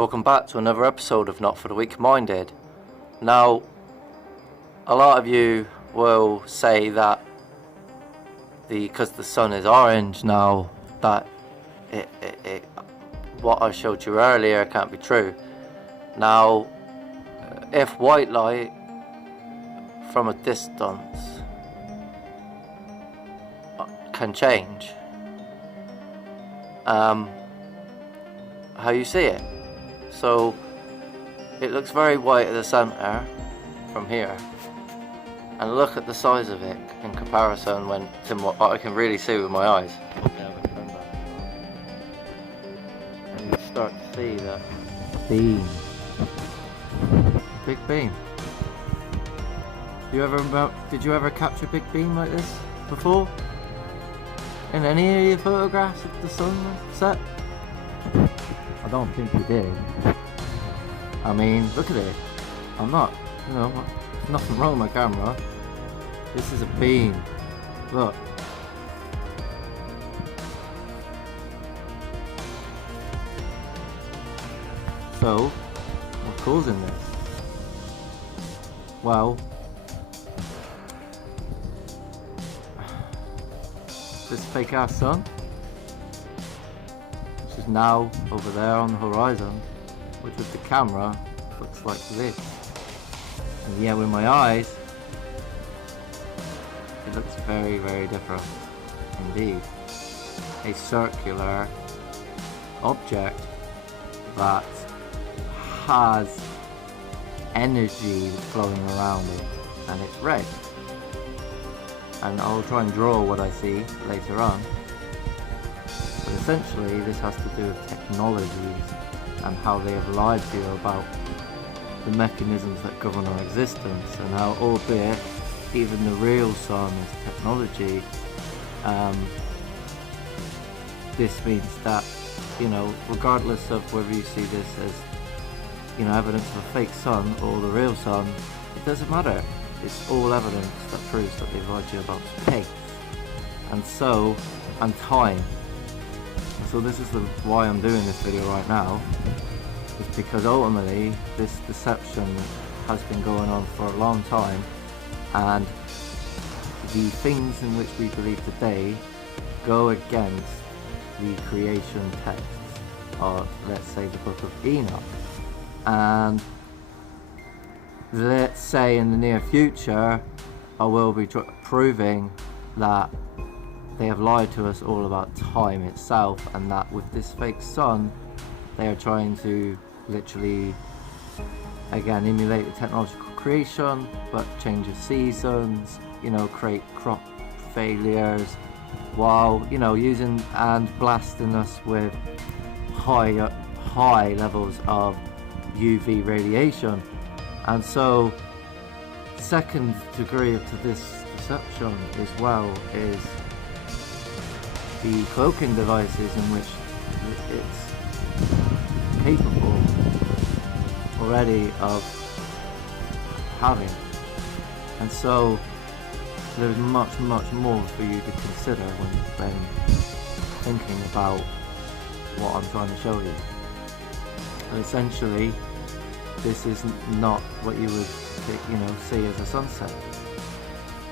Welcome back to another episode of Not for the Weak Minded. Now, a lot of you will say that because the sun is orange now, that what I showed you earlier can't be true. Now, if white light from a distance can change how you see it. So it looks very white at the center from here, and look at the size of it in comparison to what I can really see with my eyes. And you start to see that beam, big beam. Did you ever capture a big beam like this before? In any of your photographs of the sunset? I don't think you did. I mean, look at it. There's nothing wrong with my camera. This is a beam. Look. So, what's causing this? Well, this fake ass sun, which is now over there on the horizon, which with the camera looks like this. And yeah, with my eyes, it looks very, very different indeed. A circular object that has energy flowing around it, and it's red. And I'll try and draw what I see later on. But essentially, this has to do with technologies and how they have lied to you about the mechanisms that govern our existence, and how, albeit even the real sun is technology, this means that, regardless of whether you see this as, evidence of a fake sun or the real sun, it doesn't matter. It's all evidence that proves that they've lied to you about space and time. And so this is why I'm doing this video right now, is because ultimately this deception has been going on for a long time, and the things in which we believe today go against the creation texts of, let's say, the Book of Enoch. And let's say in the near future, I will be proving that they have lied to us all about time itself, and that with this fake sun, they are trying to literally, again, emulate the technological creation, but change the seasons, create crop failures, while, using and blasting us with high levels of UV radiation. And so, second degree to this deception as well is the cloaking devices in which it's capable already of having. And so, there's much more for you to consider when thinking about what I'm trying to show you. And essentially, this is not what you would, see as a sunset.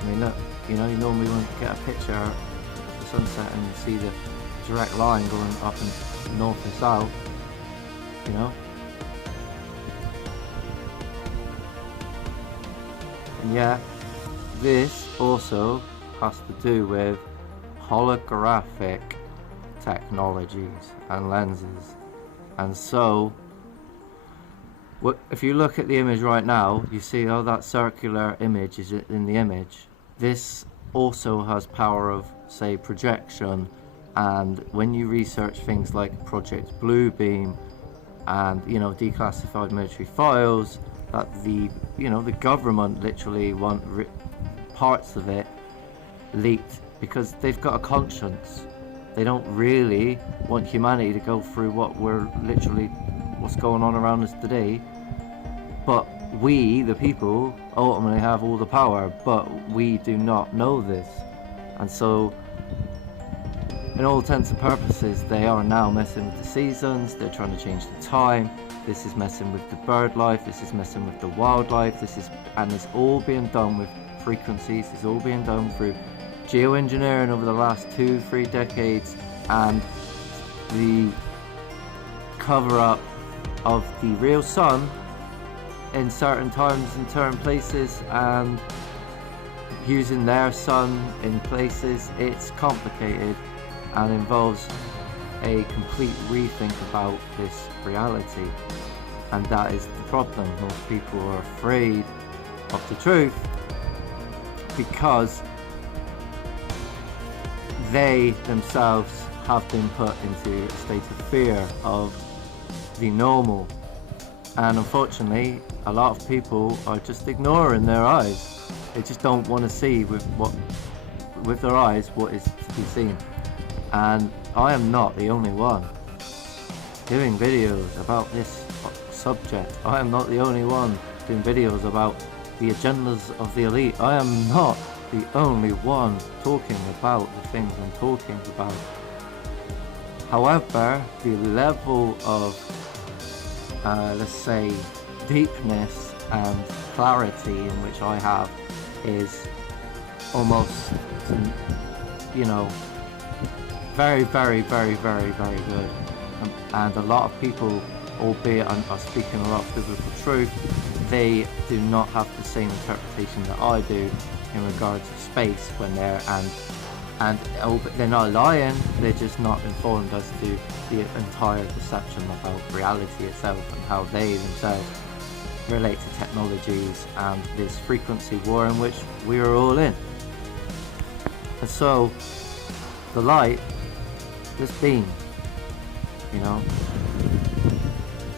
I mean, look, you normally want to get a picture of the sunset and see the direct line going up and north and south, And yeah, this also has to do with holographic technologies and lenses. And so, if you look at the image right now, you see how that circular image is in the image. This also has power of, say, projection, and when you research things like Project Bluebeam and declassified military files, that the government literally want parts of it leaked because they've got a conscience. They don't really want humanity to go through what's going on around us today. But we, the people, ultimately have all the power, but we do not know this. And so, in all intents and purposes, they are now messing with the seasons. They're trying to change the time. this is messing with the bird life, this is messing with the wildlife, and it's all being done with frequencies, it's all being done through geoengineering over the last 2-3 decades, and the cover-up of the real sun in certain times in certain places, and using their sun in places. It's complicated and involves a complete rethink about this reality, and that is the problem. Most people are afraid of the truth because they themselves have been put into a state of fear of the normal, and unfortunately a lot of people are just ignoring their eyes. They just don't want to see with their eyes what is to be seen. And I am not the only one doing videos about this subject. I am not the only one doing videos about the agendas of the elite. I am not the only one talking about the things I'm talking about. However, the level of let's say deepness and clarity in which I have is almost, you know, very, very, very, very, very good. And a lot of people, albeit are speaking a lot of biblical truth, they do not have the same interpretation that I do in regards to space when they're they're not lying, they're just not informed as to the entire deception about reality itself and how they themselves relate to technologies and this frequency war in which we are all in. And so the light, this beam, you know,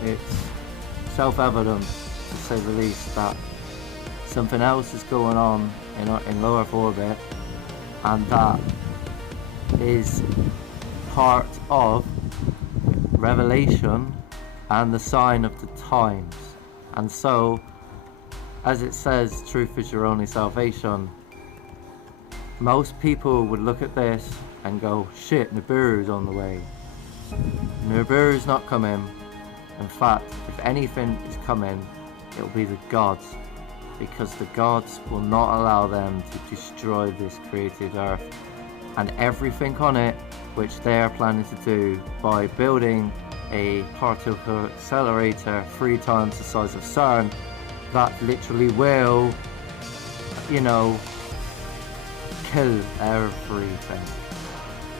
it's self-evident to say the least that something else is going on in low Earth orbit, and that is part of revelation and the sign of the times. And so, as it says, truth is your only salvation, most people would look at this and go, shit, Nibiru's on the way. Nibiru's not coming. In fact, if anything is coming, it'll be the gods, because the gods will not allow them to destroy this created earth and everything on it, which they are planning to do by building a particle accelerator 3 times the size of CERN that literally will, you know, kill everything.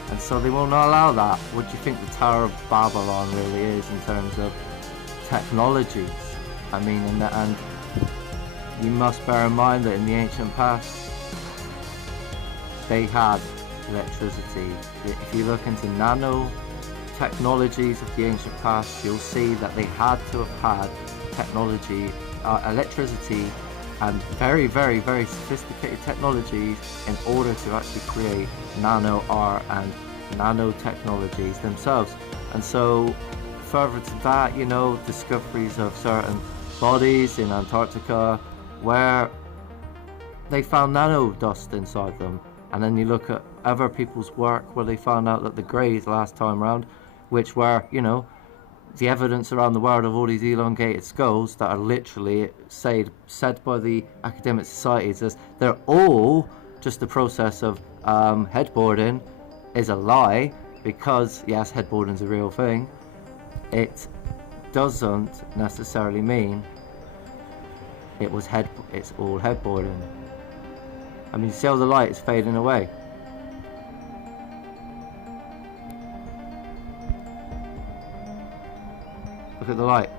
And so they will not allow that. What do you think the Tower of Babylon really is in terms of technologies? I mean, and you must bear in mind that in the ancient past they had electricity. If you look into nano technologies of the ancient past, you'll see that they had to have had technology, electricity, and very, very, very sophisticated technologies in order to actually create nano art and nanotechnologies themselves. And so further to that, you know, discoveries of certain bodies in Antarctica where they found nano dust inside them. And then you look at other people's work where they found out that the Greys last time around, which were, you know, the evidence around the world of all these elongated skulls that are literally said by the academic societies as they're all just a process of headboarding, is a lie, because yes, headboarding's a real thing. It doesn't necessarily mean it's all headboarding. I mean, see how the light is fading away? Look at the light.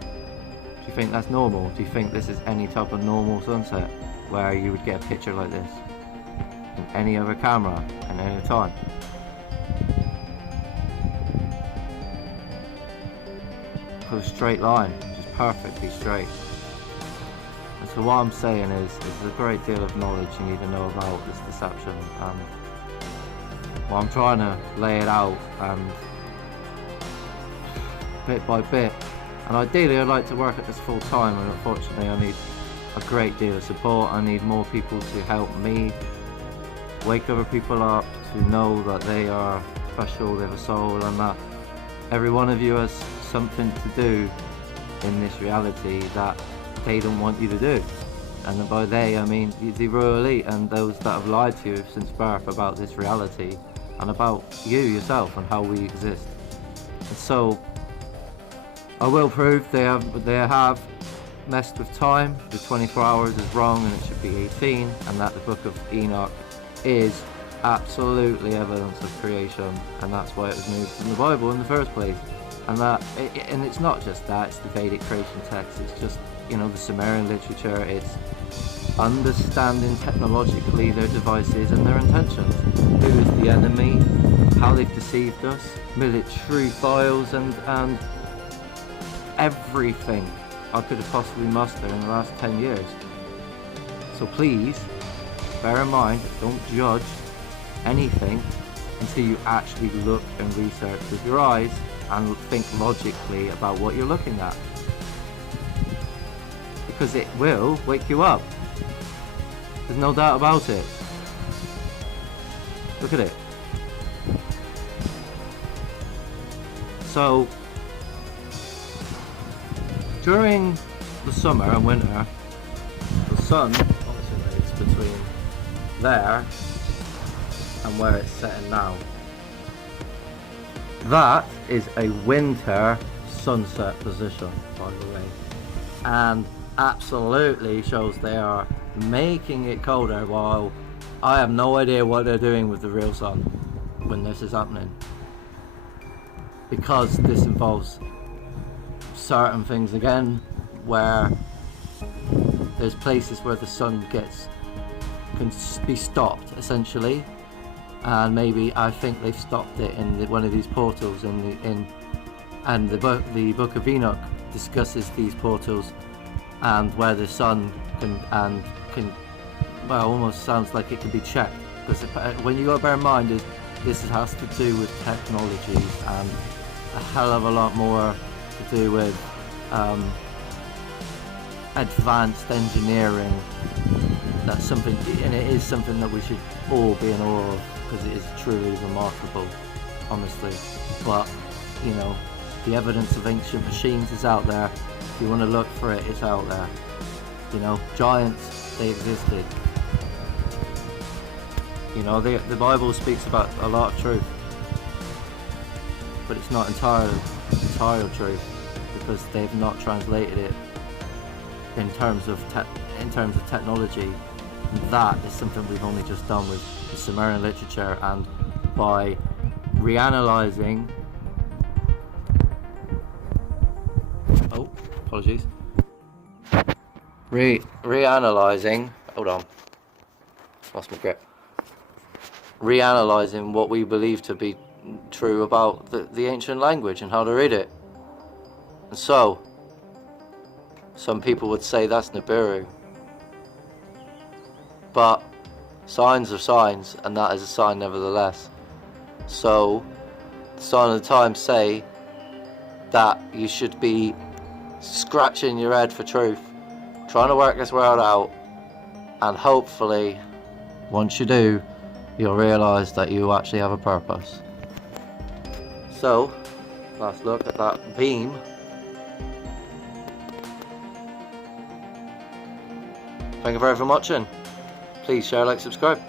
Do you think that's normal? Do you think this is any type of normal sunset where you would get a picture like this in any other camera at any time? Look at a straight line, just perfectly straight. And so what I'm saying is there's a great deal of knowledge you need to know about this deception, and well, I'm trying to lay it out and bit by bit, and ideally I'd like to work at this full time, and unfortunately I need a great deal of support. I need more people to help me wake other people up, to know that they are special, they have a soul, and that every one of you has something to do in this reality that they don't want you to do. And by they, I mean the royal elite and those that have lied to you since birth about this reality and about you yourself and how we exist. And so I will prove they have messed with time. The 24 hours is wrong and it should be 18, and that the book of Enoch is absolutely evidence of creation, and that's why it was moved from the Bible in the first place. And and it's not just that, it's the Vedic creation text, it's just, you know, the Sumerian literature, it's understanding technologically their devices and their intentions. Who is the enemy, how they've deceived us, military files and everything I could have possibly mustered in the last 10 years. So please, bear in mind, don't judge anything until you actually look and research with your eyes and think logically about what you're looking at. Because it will wake you up. There's no doubt about it. Look at it. So, during the summer and winter, the sun oscillates between there and where it's setting now. That is a winter sunset position, by the way, and absolutely shows they are making it colder, while I have no idea what they're doing with the real sun when this is happening, because this involves certain things again where there's places where the sun can be stopped essentially, and maybe I think they've stopped it in one of these portals and the book of Enoch discusses these portals and where the sun can well, almost sounds like it can be checked, because when you got to bear in mind is this has to do with technology and a hell of a lot more to do with advanced engineering. That's something, and it is something that we should all be in awe of, because it is truly remarkable, honestly. But you know, the evidence of ancient machines is out there. If you want to look for it, it's out there. You know, giants, they existed. You know, the Bible speaks about a lot of truth, but it's not entire truth, because they've not translated it in terms of technology. And that is something we've only just done with the Sumerian literature, and by reanalyzing. Oh, apologies. Reanalyzing. Hold on. Lost my grip. Reanalyzing what we believe to be true about the ancient language and how to read it. And so, some people would say that's Nibiru. But signs are signs, and that is a sign nevertheless. So, the sign of the times say that you should be scratching your head for truth, trying to work this world out, and hopefully, once you do, you'll realise that you actually have a purpose. So, let's look at that beam. Thank you very much for watching. Please share, like, subscribe.